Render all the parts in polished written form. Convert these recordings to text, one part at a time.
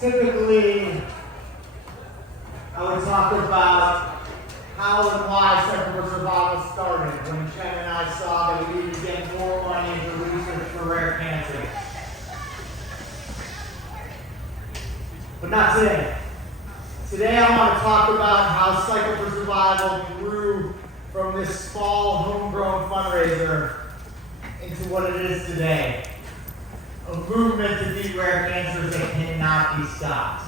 Typically, I would talk about how and why Cycle for Survival started when Chen and I saw that we needed to get more money into research for rare cancer. But not today. Today I want to talk about how Cycle for Survival grew from this small homegrown fundraiser into what it is today. A movement to beat rare cancers that cannot be stopped.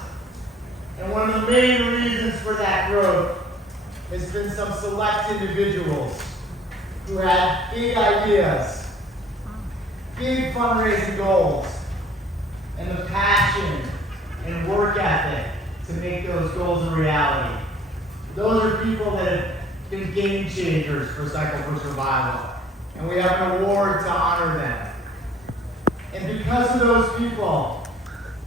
And one of the main reasons for that growth has been some select individuals who had big ideas, big fundraising goals, and the passion and work ethic to make those goals a reality. Those are people that have been game changers for Cycle for Survival, and we have an award to honor them. And because of those people,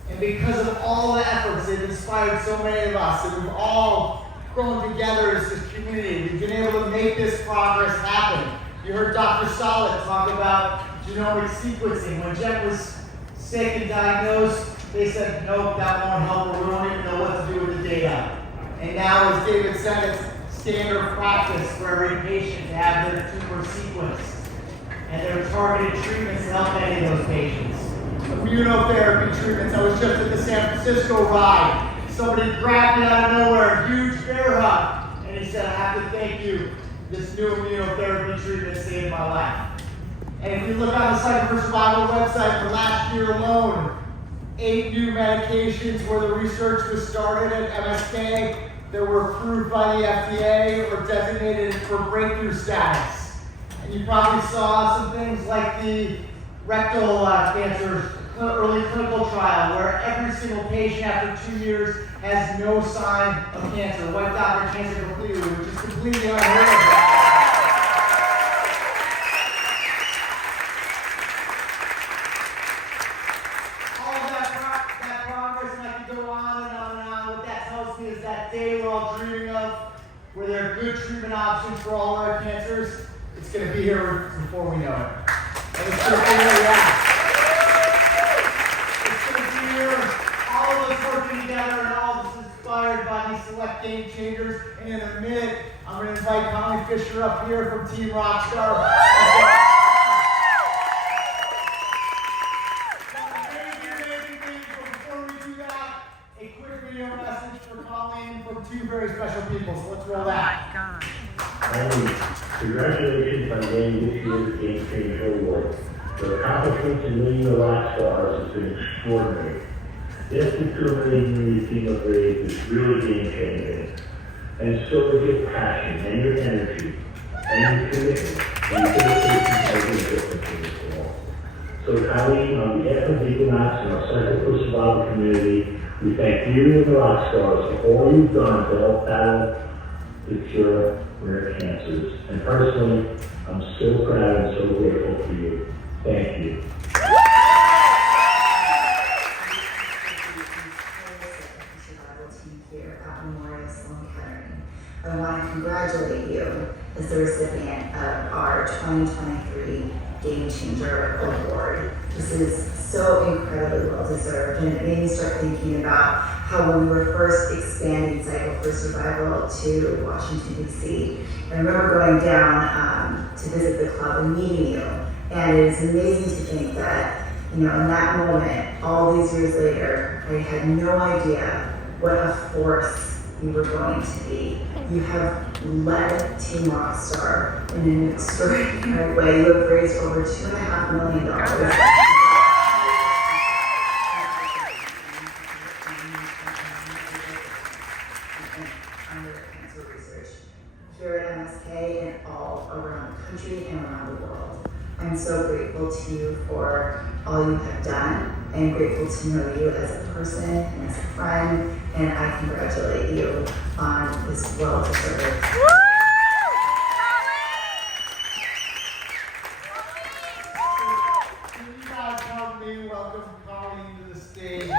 and because of all the efforts that inspired so many of us, that we've all grown together as this community, we've been able to make this progress happen. You heard Dr. Solid talk about genomic sequencing. When Jen was sick and diagnosed, they said, nope, that won't help, or we don't even know what to do with the data. And now, as David said, it's standard practice for every patient to have their tumor sequenced. And there are targeted treatments to help many of those patients. Immunotherapy treatments. I was just at the San Francisco ride. Somebody grabbed me out of nowhere, a huge bear hug, and he said, I have to thank you. This new immunotherapy treatment saved my life. And if you look on the Cycle for Survival website for last year alone, 8 new medications where the research was started at MSK that were approved by the FDA or designated for breakthrough status. And you probably saw some things like the rectal cancer early clinical trial, where every single patient after 2 years has no sign of cancer, wiped out their cancer completely, which is completely unheard of. All of that progress, and I could go on and on and on. What that tells me is that day we're all dreaming of, where there are good treatment options for all our cancers, it's going to be here before we know it. And it's going to be here, It's going to be here, all of us working together, and all of us inspired by these select game changers. And in a minute, I'm going to invite Connie Fisher up here from Team ROCKSTAR. Amazing things, but before we do that, a quick video message for Colleen from 2 very special people. So let's roll that. Congratulations on getting this year's GameChanger award. The accomplishments in winning the ROCKSTARs has been extraordinary. This determination team of Braves is really game-changing. And so is your passion and your energy and your commitment and your dedication making a difference in this world. So Colleen, on behalf of Equinox and our Cycle for Survival community, we thank you and the ROCKSTARs for all you've done to help battle the cure rare cancers. And personally, I'm so proud and so grateful for you. Thank you. I want to congratulate you as the recipient of our 2023 Game Changer Award. This is so incredibly well deserved, and it made me start thinking about how when we were first expanding Cycle for Survival to Washington, D.C. I remember going down to visit the club and meeting you, and it is amazing to think that, in that moment, all these years later, I had no idea what a force you were going to be. You have led Team ROCKSTAR in an extraordinary way. You have raised over $2.5 million. Under cancer research here at MSK and all around the country and around the world. I'm so grateful to you for all you have done, and grateful to know you as a person and as a friend, and I congratulate you on this well-deserved. Can you guys help me welcome Colleen to the stage?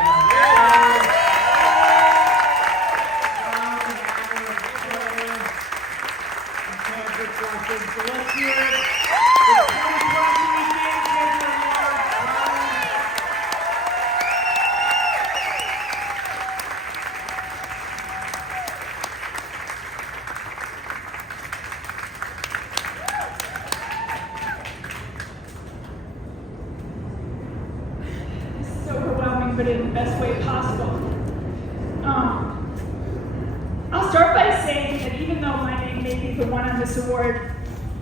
So let's hear it. The 2023 GameChanger Award. doing, but in the best way possible. I'll start by saying that even though my name may be the one on this award,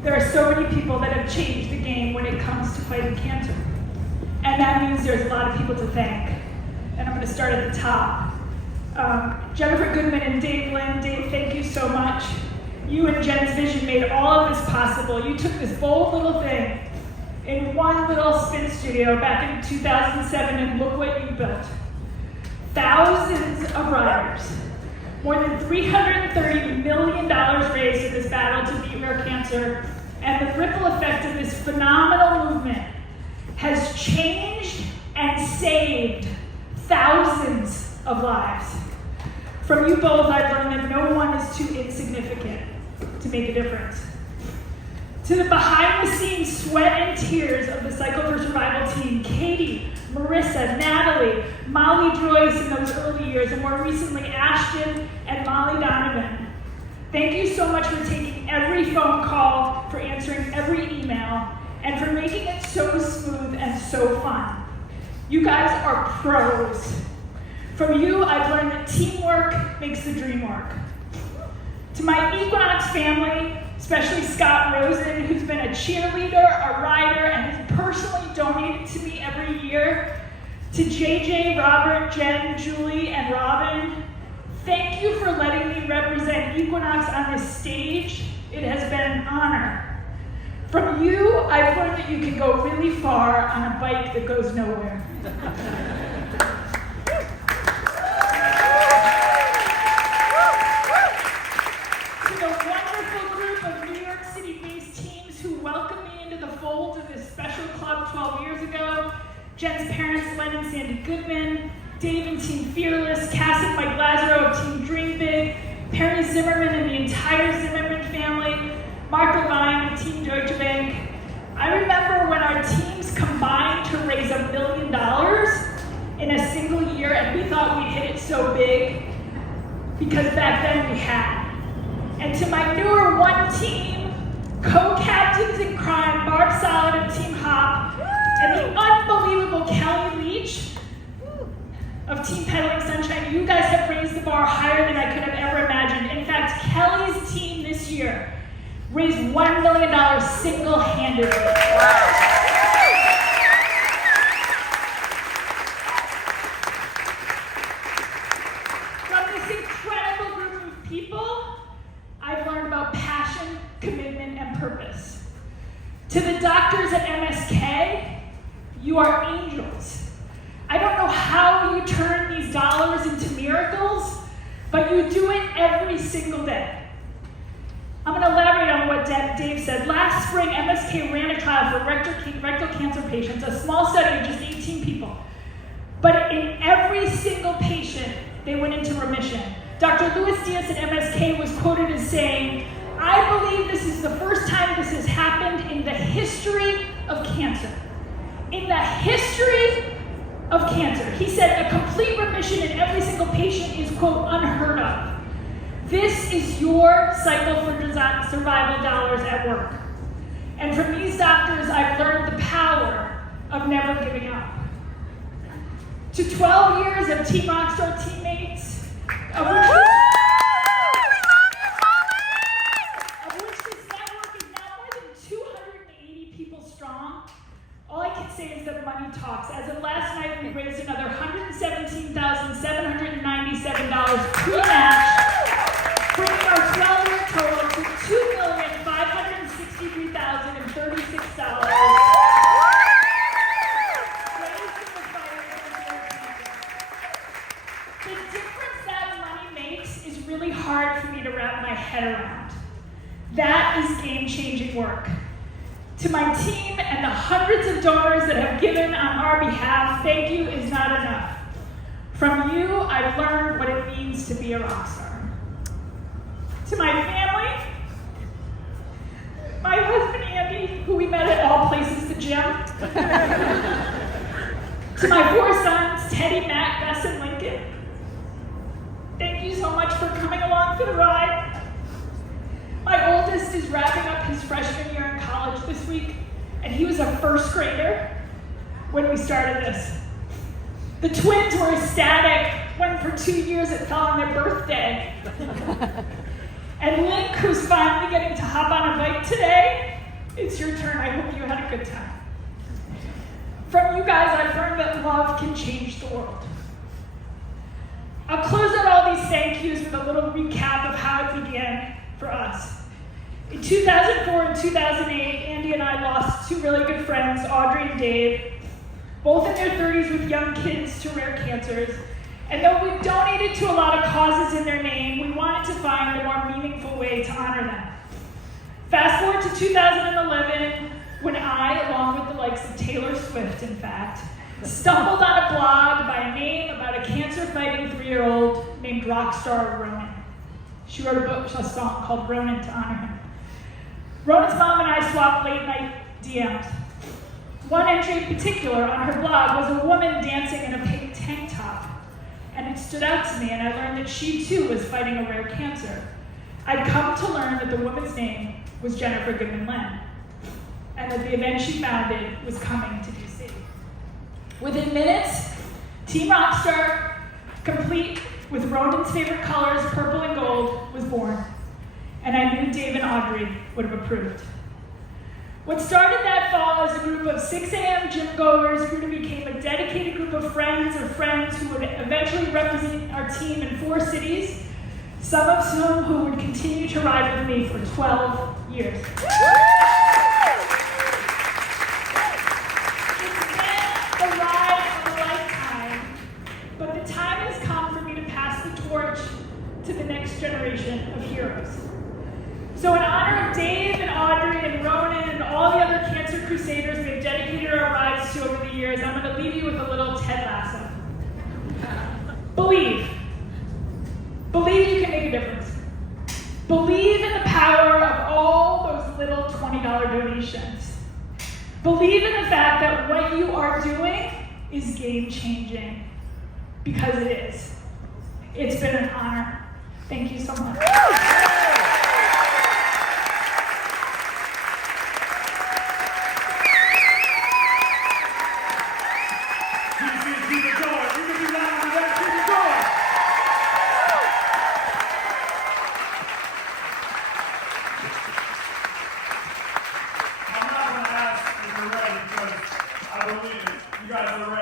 there are so many people that have changed the game when it comes to fighting cancer. And that means there's a lot of people to thank. And I'm going to start at the top. Jennifer Goodman and Dave Lynn. Dave, thank you so much. You and Jen's vision made all of this possible. You took this bold little thing in one little spin studio back in 2007, and look what you built. Thousands of riders. More than $330 million raised in this battle to beat rare cancer, and the ripple effect of this phenomenal movement has changed and saved thousands of lives. From you both, I've learned that no one is too insignificant to make a difference. To the behind-the-scenes sweat and tears of the Cycle for Survival team, Katie, Marissa, Natalie, Molly Joyce in those early years, and more recently Ashton and Molly Donovan. Thank you so much for taking every phone call, for answering every email, and for making it so smooth and so fun. You guys are pros. From you, I've learned that teamwork makes the dream work. To my Equinox family, especially Scott Rosen, who's been a cheerleader, a rider, and has personally donated to me every year. To JJ, Robert, Jen, Julie, and Robin, thank you for letting me represent Equinox on this stage. It has been an honor. From you, I've learned that you can go really far on a bike that goes nowhere. Club 12 years ago, Jen's parents, Len and Sandy Goodman, Dave and Team Fearless, Cass and Mike Lazaro of Team Dream Big, Perry Zimmerman and the entire Zimmerman family, Mark Levine of Team Deutsche Bank. I remember when our teams combined to raise $1 million in a single year, and we thought we'd hit it so big because back then we had. And to my newer one team, co-captains in crime, Barb Solid of Team Hop, and the unbelievable Kelly Leach of Team Pedaling Sunshine, you guys have raised the bar higher than I could have ever imagined. In fact, Kelly's team this year raised $1 million single-handedly. From this incredible group of people, I've learned about passion, commitment, and purpose. To the doctors at MSK, you are angels. I don't know how you turn these dollars into miracles, but you do it every single day. I'm going to elaborate on what Dave said. Last spring, MSK ran a trial for rectal cancer patients, a small study of just 18 people. But in every single patient, they went into remission. Dr. Luis Diaz at MSK was quoted as saying, "I believe this is the first time this has happened in the history of cancer." In the history of cancer. He said a complete remission in every single patient is, quote, unheard of. This is your Cycle for Survival dollars at work. And from these doctors, I've learned the power of never giving up. To 12 years of Team ROCKSTAR teammates, of which this network is now more than 280 people strong, all I can say is that money talks. As of last night, we raised another $117,797 pre-match, bringing our 12-year total to $2,563,036. The difference that money makes is really hard for me to wrap my head around. That is game-changing work. To my team and the hundreds of donors that have given on our behalf, thank you is not enough. From you, I've learned what it means to be a rock star. To my family, my husband Andy, who we met at all places, the gym. To my 4 sons, Teddy, Matt, Gus, and Lincoln. Thank you so much for coming along for the ride. My oldest is wrapping up his freshman year in college this week, and he was a first grader when we started this. The twins were ecstatic when for 2 years it fell on their birthday. And Link, who's finally getting to hop on a bike today, it's your turn. I hope you had a good time. From you guys, I've learned that love can change the world. I'll close out all these thank yous with a little recap of how it began for us. In 2004 and 2008, Andy and I lost two really good friends, Audrey and Dave, both in their 30s with young kids to rare cancers. And though we donated to a lot of causes in their name, we wanted to find a more meaningful way to honor them. Fast forward to 2011, when I, along with the likes of Taylor Swift, in fact, stumbled on a blog by a name about a cancer-fighting 3-year-old named ROCKSTAR Ronan. She wrote a song called Ronan to honor him. Ronan's mom and I swapped late-night DMs. One entry in particular on her blog was a woman dancing in a pink tank top. And it stood out to me, and I learned that she too was fighting a rare cancer. I'd come to learn that the woman's name was Jennifer Goodman-Len, and that the event she founded was coming to DC. Within minutes, Team ROCKSTAR, complete with Ronan's favorite colors, purple and gold, was born. And I knew Dave and Audrey would have approved. What started that fall as a group of 6 a.m. gym goers grew to become a dedicated group of friends who would eventually represent our team in 4 cities, some of whom who would continue to ride with me for 12 years. It's been the ride of a lifetime, but the time has come for me to pass the torch to the next generation of heroes. So in honor of Dave and Audrey and Ronan and all the other cancer crusaders we've dedicated our rides to over the years, I'm going to leave you with a little Ted Lasso. Believe. Believe you can make a difference. Believe in the power of all those little $20 donations. Believe in the fact that what you are doing is game-changing, because it is. It's been an honor. Thank you so much. You guys are ready.